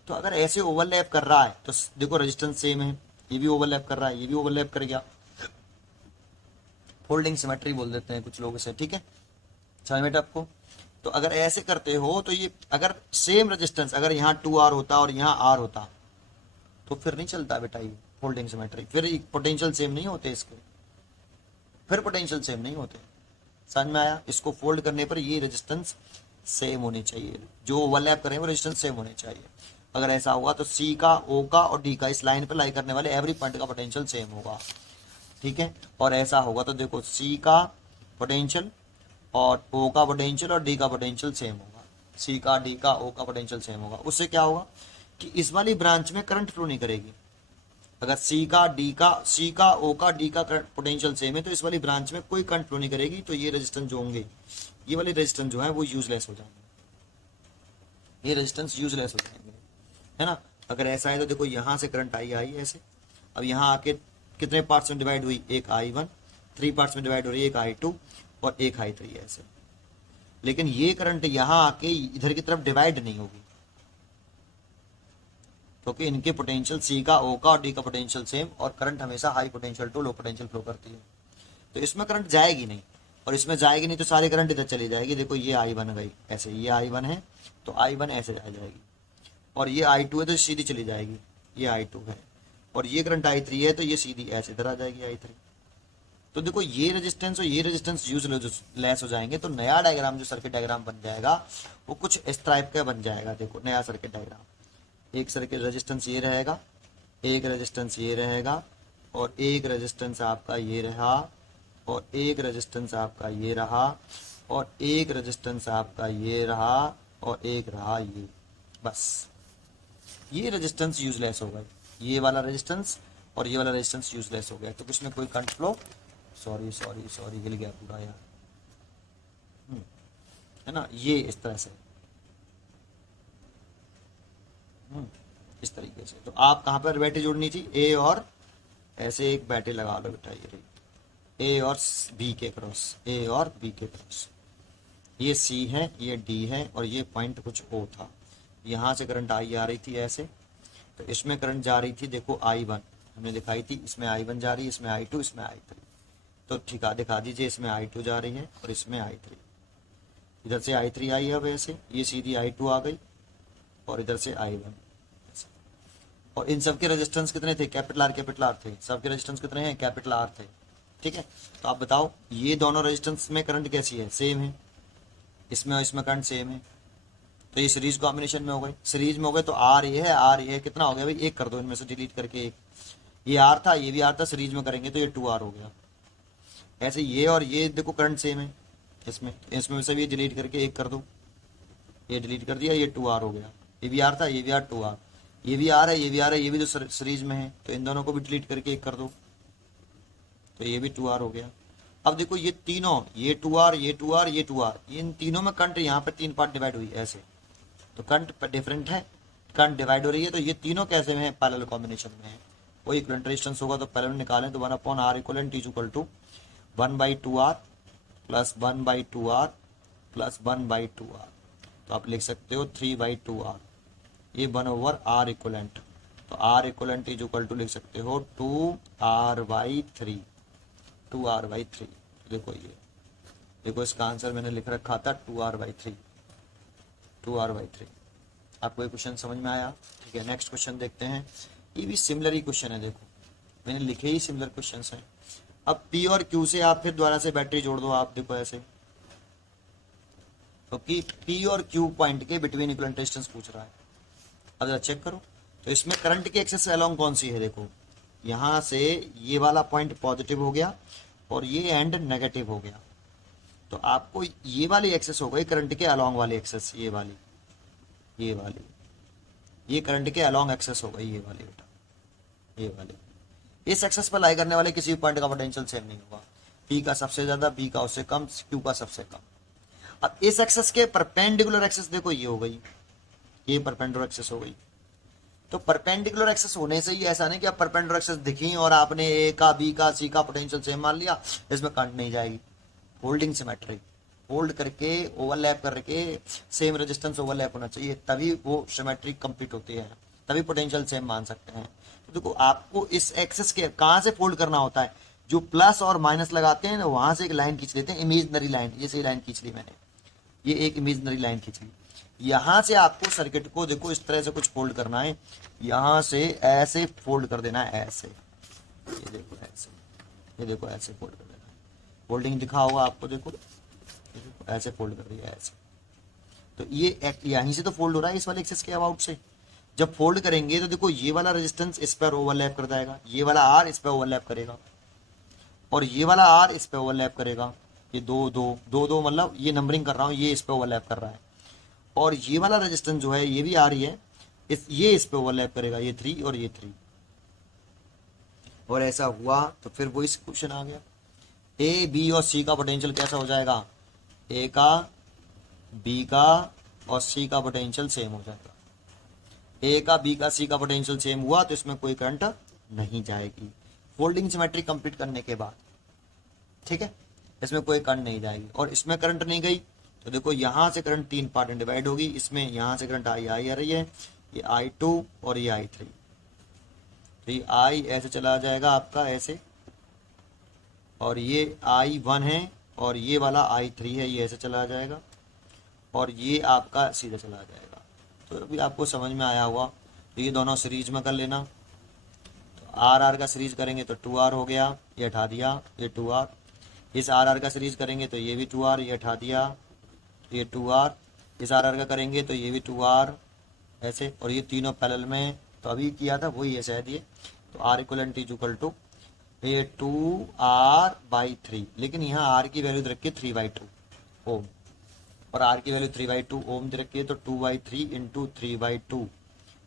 तो अगर ऐसे ओवरलैप कर रहा है तो देखो रेजिस्टेंस सेम है, ये भी ओवरलैप कर रहा है, ये भी ओवरलैप कर गया, फोल्डिंग सिमेट्री बोल देते हैं कुछ लोग इसे, ठीक है, समझ में आपको। तो अगर ऐसे करते हो तो ये अगर सेम रेजिस्टेंस अगर यहाँ 2R होता और यहाँ R होता तो फिर नहीं चलता बेटा ये फोल्डिंग सिमेट्री, फिर पोटेंशियल सेम नहीं होते इसके, फिर पोटेंशियल सेम नहीं होते, समझ में आया। इसको फोल्ड करने पर ये रेजिस्टेंस सेम होनी चाहिए, जो ओवरलैप करें वो रेजिस्टेंस सेम होने चाहिए। अगर ऐसा होगा तो सी का, ओ का और डी का, इस लाइन पर लाई करने वाले एवरी पॉइंट का पोटेंशियल सेम होगा, ठीक है। और ऐसा होगा तो देखो सी का पोटेंशियल और ओ का पोटेंशियल और डी का पोटेंशियल सेम होगा, सी का, डी का, ओ का पोटेंशियल सेम होगा। उससे क्या होगा कि इस वाली ब्रांच में करंट फ्लो नहीं करेगी। अगर सी का, ओ का, डी का पोटेंशियल सेम है तो इस वाली ब्रांच में कोई करंट फ्लो नहीं करेगी, तो ये रेजिस्टेंस जो होंगे, ये वाले रेजिस्टेंस जो है वो यूजलेस हो जाएंगे, ये रेजिस्टेंस यूजलेस हो जाएंगे, है ना। अगर ऐसा है तो देखो यहाँ से करंट आई ऐसे, अब यहाँ आके कितने पार्ट्स में डिवाइड हुई, एक I1, 3 पार्ट्स में डिवाइड हो रही है, एक I2 और एक हाई 3 ऐसे। लेकिन ये करंट यहाँ आके इधर की तरफ डिवाइड नहीं होगी, क्योंकि इनके पोटेंशियल सी का, ओ का और डी का पोटेंशियल सेम, और करंट हमेशा high potential to low potential flow करती है। तो इसमें करंट जाएगी नहीं, और इसमें जाएगी नहीं तो सारी करंट इधर चली जाएगी। देखो ये I1 गई ऐसे, ये I1 है तो I1 ऐसे आ जाएगी, और ये I2 है तो सीधी चली जाएगी, ये I2 है, और ये करंट I3 है तो ये सीधी ऐसे इधर आ जाएगी I3। तो देखो ये रेजिस्टेंस और ये रेजिस्टेंस यूजलेस हो जाएंगे, तो नया डायग्राम जो सर्किट डायग्राम बन जाएगा वो कुछ इस टाइप का बन जाएगा। देखो नया सर्किट डायग्राम, एक सर्किट रेजिस्टेंस ये रहेगा, एक रेजिस्टेंस ये रहेगा, और एक रेजिस्टेंस आपका ये रहा, और एक रेजिस्टेंस आपका ये रहा, और एक रेजिस्टेंस आपका ये रहा, और एक रहा ये। बस ये रेजिस्टेंस यूजलेस हो गए, ये वाला रेजिस्टेंस और ये वाला रेजिस्टेंस यूजलेस हो गया। तो किसमें कोई करंट फ्लो, सॉरी हिल गया पूरा यार, है ना, ये इस तरह से, इस तरीके से। तो आप कहाँ पर बैटरी जोड़नी थी, ए और ऐसे एक बैटरी लगा लो बेटा, ये रही ए और बी के क्रॉस, ए और बी के क्रॉस, ये सी है, ये डी है, और ये पॉइंट कुछ ओ था। यहाँ से करंट आई आ रही थी ऐसे, तो इसमें करंट जा रही थी, देखो I1 हमने दिखाई थी, इसमें I1 जा रही है, इसमें I2, इसमें I3। तो ठीक है, दिखा दीजिए, इसमें I2 जा रही है और इसमें I3, इधर से I3 आई अब ऐसे, ये सीधी I2 आ गई, और इधर से I1। और इन सब के रेजिस्टेंस कितने थे, कैपिटल आर थे, सबके रेजिस्टेंस कितने हैं, कैपिटल आर थे। ठीक है, तो आप बताओ ये दोनों रेजिस्टेंस में करंट कैसी है, सेम है, इसमें और इसमें करंट सेम है, तो ये सीरीज कॉम्बिनेशन में हो गई। सीरीज में हो गए तो आर ये है, कितना हो गया भाई, एक कर दो इनमें से डिलीट करके, एक ये आर था, ये भी आर था, सीरीज में करेंगे तो ये 2R हो गया। ऐसे ये और ये देखो करंट सेम है, इसमें से भी डिलीट करके एक कर दो, ये डिलीट कर दिया, ये 2R हो गया, ये भी आर था, ये भी आर, 2R, ये भी आर है, ये भी आर है, ये भी जो सीरीज में है, तो इन दोनों को भी डिलीट करके एक कर दो, तो ये भी 2R हो गया। अब देखो ये तीनों, ये 2R, ये 2R, ये 2R, इन तीनों में करंट यहाँ पे 3 पार्ट डिवाइड हुई ऐसे, तो करंट डिफरेंट है, करंट डिवाइड हो रही है, तो ये तीनों कैसे में है, पैरेलल कॉम्बिनेशन में है। वही इक्विवेलेंट रेजिस्टेंस होगा तो पैरेलल निकालें तो 1/R equivalent is equal to 1/2R plus 1/2R plus 1/2R, तो आप लिख सकते हो 3/2R, ये 1/R इक्विवेलेंट, तो R equivalent is equal to लिख सकते हो 2R/3, 2R/3। देखो ये, देखो इसका आंसर मैंने लिख रखा था 2R/3, 2R/3। आपको ये क्वेश्चन समझ में आया? ठीक है, नेक्स्ट क्वेश्चन देखते हैं। ये भी सिमिलर ही क्वेश्चन है, देखो मैंने लिखे ही सिमिलर क्वेश्चंस हैं। अब P और Q से आप फिर दोबारा से बैटरी जोड़ दो, आप देखो ऐसे, क्योंकि P और Q पॉइंट के बिटवीन इक्विवेलेंट रेजिस्टेंस पूछ रहा है। अब जरा चेक करो, तो इसमें करंट की एक्सेस अलोंग कौन सी है, देखो यहाँ से ये वाला पॉइंट पॉजिटिव हो गया और ये एंड नेगेटिव हो गया, तो आपको ये वाली एक्सेस हो गई करंट के अलोंग वाली एक्सेस, ये वाली, ये करंट के अलोंग एक्सेस हो गई, ये वाली बेटा, ये वाली। इस एक्सेस पर लाई करने वाले किसी भी पॉइंट का पोटेंशियल सेम नहीं होगा, पी का सबसे ज्यादा, बी का उससे कम, क्यू का सबसे कम। अब इस एक्सेस के परपेंडिकुलर एक्सेस देखो ये हो गई, ये परपेंडिकुलर एक्सेस हो गई। तो परपेंडिकुलर एक्सेस होने से ही ऐसा नहीं कि आप परपेंडिकुलर एक्सेस दिखी और आपने ए का, बी का, सी का पोटेंशियल सेम मान लिया, इसमें करंट नहीं जाएगी। होल्डिंग सिमेट्री, होल्ड करके, ओवरलैप करके, सेम रेजिस्टेंस ओवरलैप होना चाहिए, तभी वो सिमेट्री कंप्लीट होती है, तभी पोटेंशियल सेम मान सकते हैं। तो देखो आपको इस एक्सेस के कहाँ से फोल्ड करना होता है, जो प्लस और माइनस लगाते हैं ना, वहां से एक लाइन खींच लेते हैं, इमेजनरी लाइन, ये सही लाइन खींच ली मैंने, ये एक इमेजनरी लाइन खींच ली। यहाँ से आपको सर्किट को देखो इस तरह से कुछ फोल्ड करना है, यहाँ से ऐसे फोल्ड कर देना है, ऐसे, ये देखो ऐसे, ये देखो ऐसे फोल्ड कर देना है। फोल्डिंग दिखा होगा आपको, देखो ऐसे फोल्ड कर दिया ऐसे, तो ये यहीं से तो फोल्ड हो रहा है इस वाले एक्सेस के अबाउट से। जब फोल्ड करेंगे तो देखो ये वाला रेजिस्टेंस इस पर ओवरलैप कर जाएगा, ये वाला आर इस पर ओवरलैप करेगा, और ये वाला आर इस पर ओवरलैप करेगा, ये दो दो दो दो, मतलब ये नंबरिंग कर रहा हूँ, ये इस पर ओवरलैप कर रहा है, और ये वाला रेजिस्टेंस जो है ये भी आ रही है, ये इस पे ओवरलैप करेगा, ये 3 और ये 3, और ऐसा हुआ तो फिर वो इस क्वेश्चन आ गया, ए, बी और सी का पोटेंशियल कैसा हो जाएगा, ए का, बी का और सी का पोटेंशियल सेम हो जाएगा। ए का, बी का, सी का पोटेंशियल सेम हुआ तो इसमें कोई करंट नहीं जाएगी, फोल्डिंग सिमेट्री कंप्लीट करने के बाद। ठीक है, इसमें कोई करंट नहीं जाएगी, और इसमें करंट नहीं गई तो देखो यहाँ से करंट 3 पार्ट में डिवाइड होगी, इसमें यहाँ से करंट आई आ रही है, ये I2 और ये I3, तो ये I ऐसे चला जाएगा आपका ऐसे, और ये I1 है, और ये वाला I3 है, ये ऐसे चला जाएगा, और ये आपका सीधा चला जाएगा। तो अभी आपको समझ में आया होगा। तो ये दोनों सीरीज में कर लेना, तो आर का सीरीज करेंगे तो 2R हो गया, ये हटा दिया, ये 2R, इस आर का सीरीज करेंगे तो ये भी 2R, ये हटा दिया, ये 2R, इस आर का करेंगे तो ये भी 2R ऐसे, और ये तीनों पैरेलल में, तो अभी किया था वही है शायद ये, तो R equivalent is equal to ये 2R/3, लेकिन यहाँ R की वैल्यू रखिए 3/2 ओम, और R की वैल्यू 3/2 ओम दे रखी है, तो 2/3 इंटू 3/2,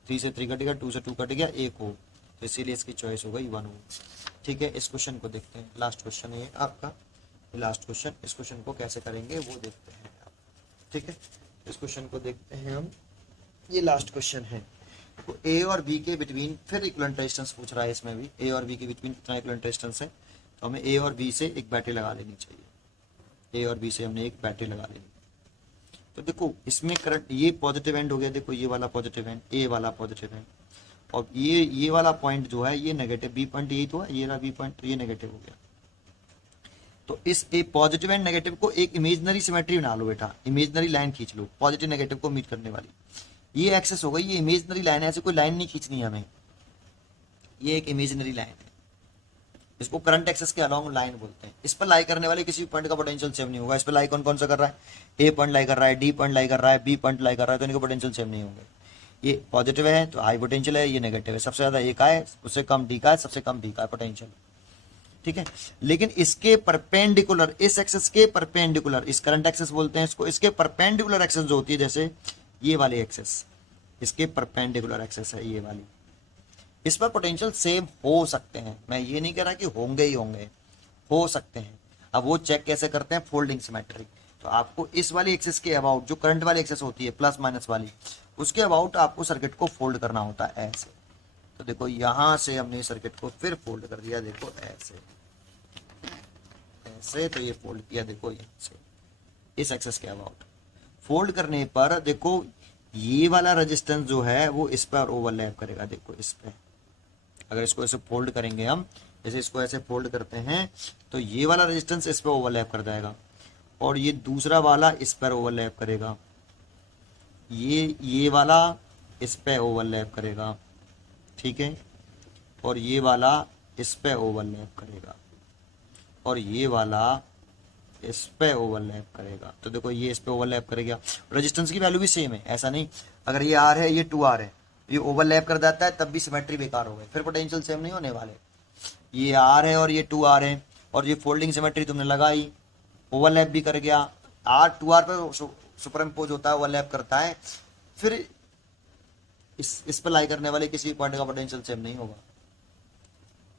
3 से 3 कटेगा, 2 से 2 कट गया, 1 ओम, तो इसीलिए इसकी चॉइस हो गई 1 ओम। ठीक है, इस क्वेश्चन को देखते हैं, लास्ट क्वेश्चन है आपका, लास्ट क्वेश्चन, इस क्वेश्चन को कैसे करेंगे वो देखते हैं आप। ठीक है, इस क्वेश्चन को देखते हैं हम, ये लास्ट क्वेश्चन है। तो ए और बी के बिटवीन फिर इक्विवेलेंट रेजिस्टेंस पूछ रहा है, इसमें भी ए और बी के बिटवीन कितना इक्विवेलेंट रेजिस्टेंस है, तो हमें ए और बी से एक बैटरी लगा लेनी चाहिए, ए और बी से हमने एक बैटरी लगा लेनी। तो देखो इसमें करंट, ये पॉजिटिव एंड हो गया, देखो ये वाला पॉजिटिव एंड, ए वाला पॉजिटिव एंड, और ये वाला पॉइंट जो है ये नेगेटिव, बी पॉइंट यही तो है, ये रहा बी पॉइंट, तो ये नेगेटिव हो गया। तो इस ए पॉजिटिव एंड नेगेटिव को एक इमेजनरी सिमेट्री बना लो बेटा, इमेजनरी लाइन खींच लो पॉजिटिव नेगेटिव को मीट करने वाली, ये एक्सेस हो गई, ये इमेजनरी लाइन है, ऐसे कोई लाइन नहीं खींचनी है हमें, ये एक इमेजनरी लाइन है, इसको करंट एक्सेस के अलोंग लाइन बोलते हैं। इस पर लाई करने वाले किसी पॉइंट का पोटेंशियल सेम नहीं होगा। इस पर लाई कौन कौन सा कर रहा है, ए पॉइंट लाई कर रहा है, डी पॉइंट लाई कर रहा है, बी पॉइंट लाई कर रहा है, तो इनके पोटेंशियल सेम नहीं होंगे। ये पॉजिटिव है तो हाई पोटेंशियल है, ये नेगेटिव है, सबसे ज्यादा ए का है, उससे कम डी का है, सबसे कम बी का है पोटेंशियल। ठीक है, लेकिन इसके परपेंडिकुलर, इस एक्सेस के परपेंडिकुलर, इस करंट एक्सेस बोलते हैं इसको, इसके परपेंडिकुलर एक्सेस जो होती है, जैसे ये वाली एक्सेस, इसके परपेंडिकुलर एक्सेस है ये वाली, इस पर पोटेंशियल सेम हो सकते हैं, मैं ये नहीं कह रहा कि होंगे ही होंगे, हो सकते हैं। अब वो चेक कैसे करते हैं, फोल्डिंग सिमेट्री, तो आपको इस वाली एक्सेस के अबाउट, जो करंट वाली एक्सेस होती है प्लस माइनस वाली, उसके अबाउट आपको सर्किट को फोल्ड करना होता है ऐसे। तो देखो यहां से हमने सर्किट को फिर फोल्ड कर दिया, देखो ऐसे ऐसे, तो ये फोल्ड किया देखो यहाँ से, इस एक्सेस के अबाउट फोल्ड करने पर देखो ये वाला रेजिस्टेंस जो है वो इस पर ओवरलैप करेगा, देखो इस पे, अगर इसको ऐसे फोल्ड करेंगे हम, जैसे इसको ऐसे फोल्ड करते हैं, तो ये वाला रेजिस्टेंस इस पर ओवरलैप कर जाएगा, और ये दूसरा वाला इस पर ओवरलैप करेगा, ये वाला इस पे ओवरलैप करेगा, ठीक है, और ये वाला इस पे ओवरलैप करेगा, और ये वाला इस पे ओवरलैप करेगा। तो देखो ये इस पे ओवरलैप करेगा, रेजिस्टेंस की वैल्यू भी सेम है, ऐसा नहीं, अगर ये आर है ये 2R है, ये ओवरलैप कर जाता है तब भी सिमेट्री बेकार हो गई, फिर पोटेंशियल सेम नहीं होने वाले। ये आर है और ये 2R है, और ये फोल्डिंग सिमेट्री तुमने लगाई, ओवरलैप भी कर गया, आर 2R पे सुपर इम्पोज होता है, ओवरलैप करता है, फिर इस पर लाई करने वाले किसी पॉइंट का पोटेंशियल सेम नहीं होगा,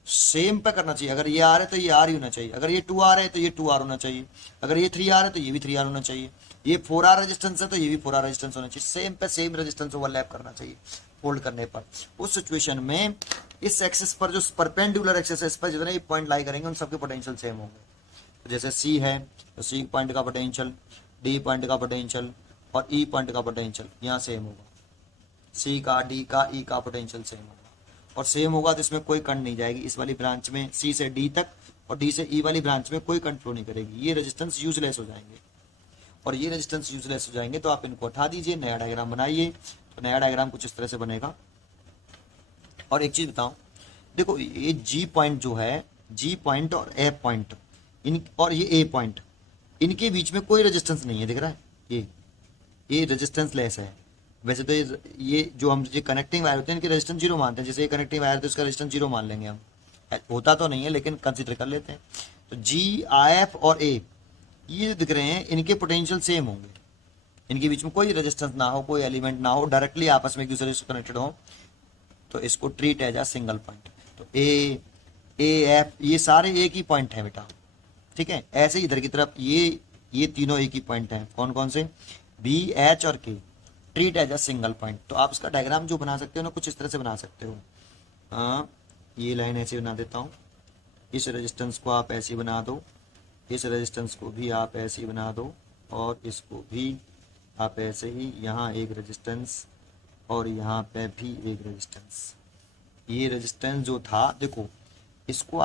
सेम पे करना चाहिए। अगर ये आर है तो ये आर ही होना चाहिए, अगर ये 2R है तो ये 2R होना चाहिए, अगर ये 3R है तो ये भी 3R होना चाहिए, ये 4R रेजिस्टेंस है तो ये भी 4R रेजिस्टेंस होना चाहिए, सेम पे सेम रेजिस्टेंस ओवरलैप करना चाहिए फोल्ड करने पर। उस सिचुएशन में इस एक्सेस पर जो परपेंडिकुलर एक्सेस है, इस पर जितने पॉइंट लाई करेंगे उन सबके पोटेंशियल सेम होंगे। तो जैसे सी है तो सी पॉइंट का पोटेंशियल, डी पॉइंट का पोटेंशियल और ई पॉइंट का पोटेंशियल यहाँ सेम होगा, सी का, डी का, ई का पोटेंशियल सेम होगा, और सेम होगा तो इसमें कोई करंट नहीं जाएगी, इस वाली ब्रांच में सी से डी तक और डी से ई वाली ब्रांच में कोई करंट फ्लो नहीं करेगी, ये रेजिस्टेंस यूजलेस हो जाएंगे, और ये रेजिस्टेंस यूजलेस हो जाएंगे तो आप इनको उठा दीजिए, नया डायग्राम बनाइए। तो नया डायग्राम कुछ इस तरह से बनेगा। और एक चीज बताऊं, देखो ये जी पॉइंट जो है, जी पॉइंट और एफ पॉइंट, इन और ये ए पॉइंट, इनके बीच में कोई रेजिस्टेंस नहीं है, दिख रहा है, ये रेजिस्टेंस लेस है। वैसे तो ये जो हम ये कनेक्टिंग वायर होते हैं इनके रेजिस्टेंस जीरो मानते हैं, जैसे ये कनेक्टिंग वायर तो इसका रेजिस्टेंस जीरो मान लेंगे हम, होता तो नहीं है लेकिन कंसिडर कर लेते हैं। तो जी, आई, एफ और ए ये जो दिख रहे हैं इनके पोटेंशियल सेम होंगे, इनके बीच में कोई रेजिस्टेंस ना हो, कोई एलिमेंट ना हो, डायरेक्टली आपस में एक दूसरे से कनेक्टेड हो, तो इसको treat as a single point. तो ए एफ ये सारे एक ही पॉइंट है बेटा, ठीक है। ऐसे इधर की तरफ ये तीनों एक ही पॉइंट हैं, कौन कौन से, बी, एच और K, treat as a single point. तो आप इसका डायग्राम जो बना सकते हो ना कुछ इस तरह से बना सकते हो, हाँ ये लाइन ऐसे बना देता हूँ, इस रेजिस्टेंस को आप ऐसे बना दो, इस रेजिस्टेंस को भी आप ऐसे ही बना दो और इसको भी आप ऐसे ही, यहाँ एक रेजिस्टेंस और यहाँ पे भी एक रेजिस्टेंस। ये रेजिस्टेंस जो था देखो, इसको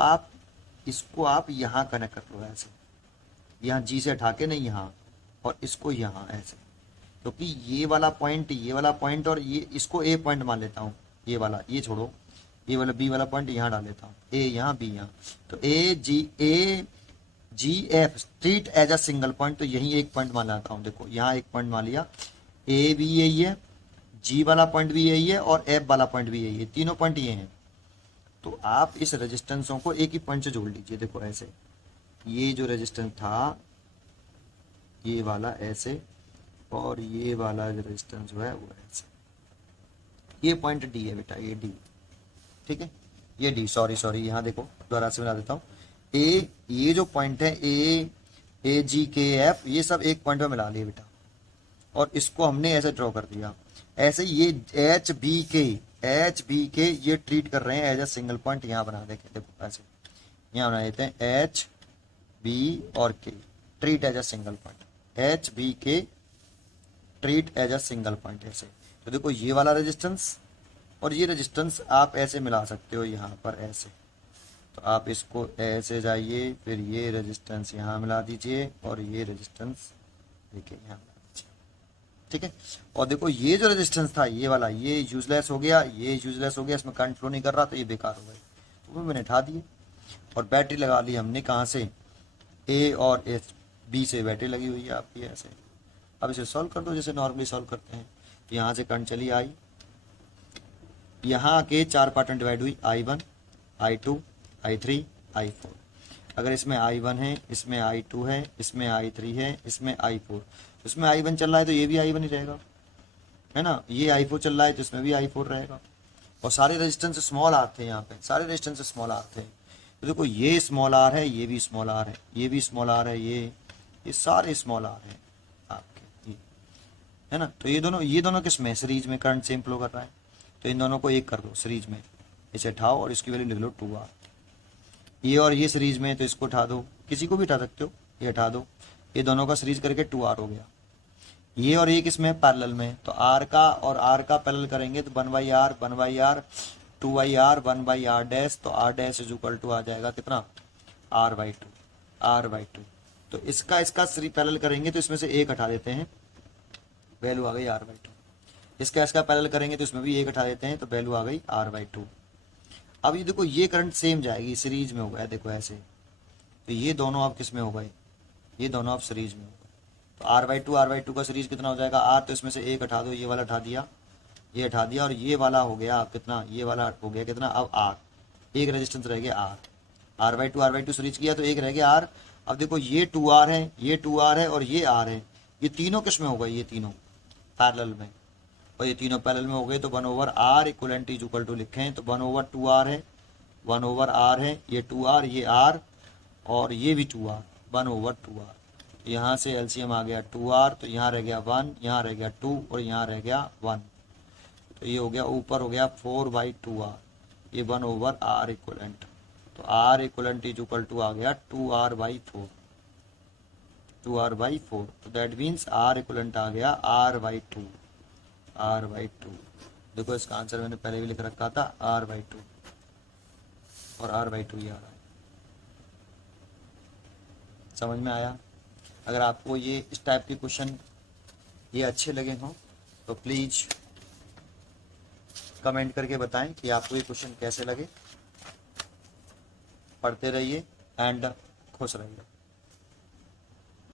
आप यहाँ कनेक्ट कर लो ऐसे, यहाँ जी से हटा के नहीं यहाँ, और इसको यहाँ ऐसे, क्योंकि ये वाला पॉइंट और ये, इसको ए पॉइंट मान लेता हूँ, ये वाला, ये छोड़ो, ये वाला बी वाला पॉइंट यहाँ डाल लेता हूँ, ए यहाँ बी यहाँ, तो A G F treat as a single point, तो यही एक पॉइंट मान लेता हूँ। देखो यहाँ एक पॉइंट मान लिया, ए भी यही है, जी वाला पॉइंट भी यही है और एफ वाला पॉइंट भी यही है, तीनों पॉइंट ये हैं। तो आप इस रेजिस्टेंसों को एक ही पॉइंट से जोड़ लीजिए। देखो ऐसे, ये जो रेजिस्टेंस था ये वाला ऐसे, और ये वाला जो रेजिस्टेंस जो है वो ऐसे, ये पॉइंट डी है बेटा, ये डी, ठीक है, ये डी, सॉरी यहाँ देखो दोबारा से बना देता हूँ। ए, ये जो पॉइंट है ए जी के एफ, ये सब एक पॉइंट में मिला लिए बेटा, और इसको हमने ऐसे ड्रॉ कर दिया। ऐसे ये एच बी के ये ट्रीट कर रहे हैं एज ए सिंगल पॉइंट, यहाँ बना देंगे, देखो ऐसे यहाँ बना देते हैं, एच बी और K treat as a single point, H B K treat as a single point ऐसे। तो देखो ये वाला रेजिस्टेंस और ये रेजिस्टेंस आप ऐसे मिला सकते हो यहाँ पर ऐसे, तो आप इसको ऐसे जाइए, फिर ये रेजिस्टेंस यहाँ मिला दीजिए और ये रेजिस्टेंस देखिए यहाँ मिला दीजिए, ठीक है। और देखो ये जो रेजिस्टेंस था ये वाला, ये यूजलेस हो गया, ये यूजलेस हो गया, इसमें करंट फ्लो नहीं कर रहा, तो ये बेकार हो गए, तो वो मैंने हटा दिए। और बैटरी लगा ली हमने कहाँ से, ए और एच बी से बैटरी लगी हुई है आपकी ऐसे। अब इसे सॉल्व कर दो जैसे नॉर्मली सॉल्व करते हैं। यहाँ से करंट चली आई, यहाँ के 4 पार्ट में डिवाइड हुई, I1, I2, I3, I4। अगर इसमें I1 है, इसमें I2 है, इसमें I3 है, इसमें I4, इसमें I1 चल रहा है तो ये भी I1 ही रहेगा, है ना, ये I4 चल रहा है तो इसमें भी I4 रहेगा। और सारे रेजिस्टेंस स्मॉल आर थे, यहाँ पे सारे रेजिस्टेंस स्मॉल आर थे, तो देखो ये स्मॉल आर है, ये भी स्मॉल आर है, ये भी स्मॉल आर है, ये सारे स्मॉल आर है आपके, ये है ना। तो ये दोनों किस में, सीरीज में करंट सेम फ्लो कर रहा है, तो इन दोनों को एक कर दो सीरीज में, इसे उठाओ और इसकी वैल्यू लिख लो 2R। ये और ये सीरीज में, तो इसको उठा दो, किसी को भी उठा सकते हो, ये उठा दो, ये दोनों का सीरीज करके 2R हो गया। ये और ये किसमें, पैरेलल में, तो R का और R का पैरेलल करेंगे तो 1/R 1/R 2/R 1/R dash, तो R dash is equal to आ जाएगा कितना, R/2। तो इसका पैरेलल करेंगे तो इसमें से एक हटा देते हैं, वैल्यू आ गई R/2। इसका पैरेलल करेंगे तो इसमें भी एक हटा देते हैं, तो वैल्यू आ गई R/2। अब ये देखो ये करंट सेम जाएगी, सीरीज में हो गया, देखो ऐसे, तो ये दोनों आप किस में हो गए, ये दोनों आप सीरीज में हो गए, तो R/2 का सीरीज कितना हो जाएगा R, तो इसमें से एक हटा दो, ये वाला हटा दिया, ये हटा दिया, और ये वाला हो गया कितना, ये वाला हो गया कितना, अब R, एक रेजिस्टेंस रह गया R/2 सीरीज किया तो एक रह गया R। अब देखो ये 2R है, ये 2R है और ये R है, ये तीनों किस में हो गए, ये तीनों पैरेलल में, और ये तीनों पैरेलल में हो गए, तो 1/R equivalent is equal to लिखें तो 1/2R है, 1/R है, ये 2R, ये R और ये भी 2R, 1/2R। यहाँ से एलसीएम आ गया 2R, तो यहाँ रह गया 1, यहाँ रह गया 2 और यहाँ रह गया 1, तो ये हो गया, ऊपर हो गया 4/2R, ये 1/R इक्वलेंट, तो R equivalent is equal to आ गया 2R/4, तो दैट मीन्स R इक्वलेंट आ गया R/2। देखो इसका आंसर मैंने पहले भी लिख रखा था R/2, और R/2 ही आ रहा है। समझ में आया? अगर आपको ये इस टाइप के क्वेश्चन ये अच्छे लगे हों तो प्लीज़ कमेंट करके बताएं कि आपको ये क्वेश्चन कैसे लगे। पढ़ते रहिए एंड खुश रहिए।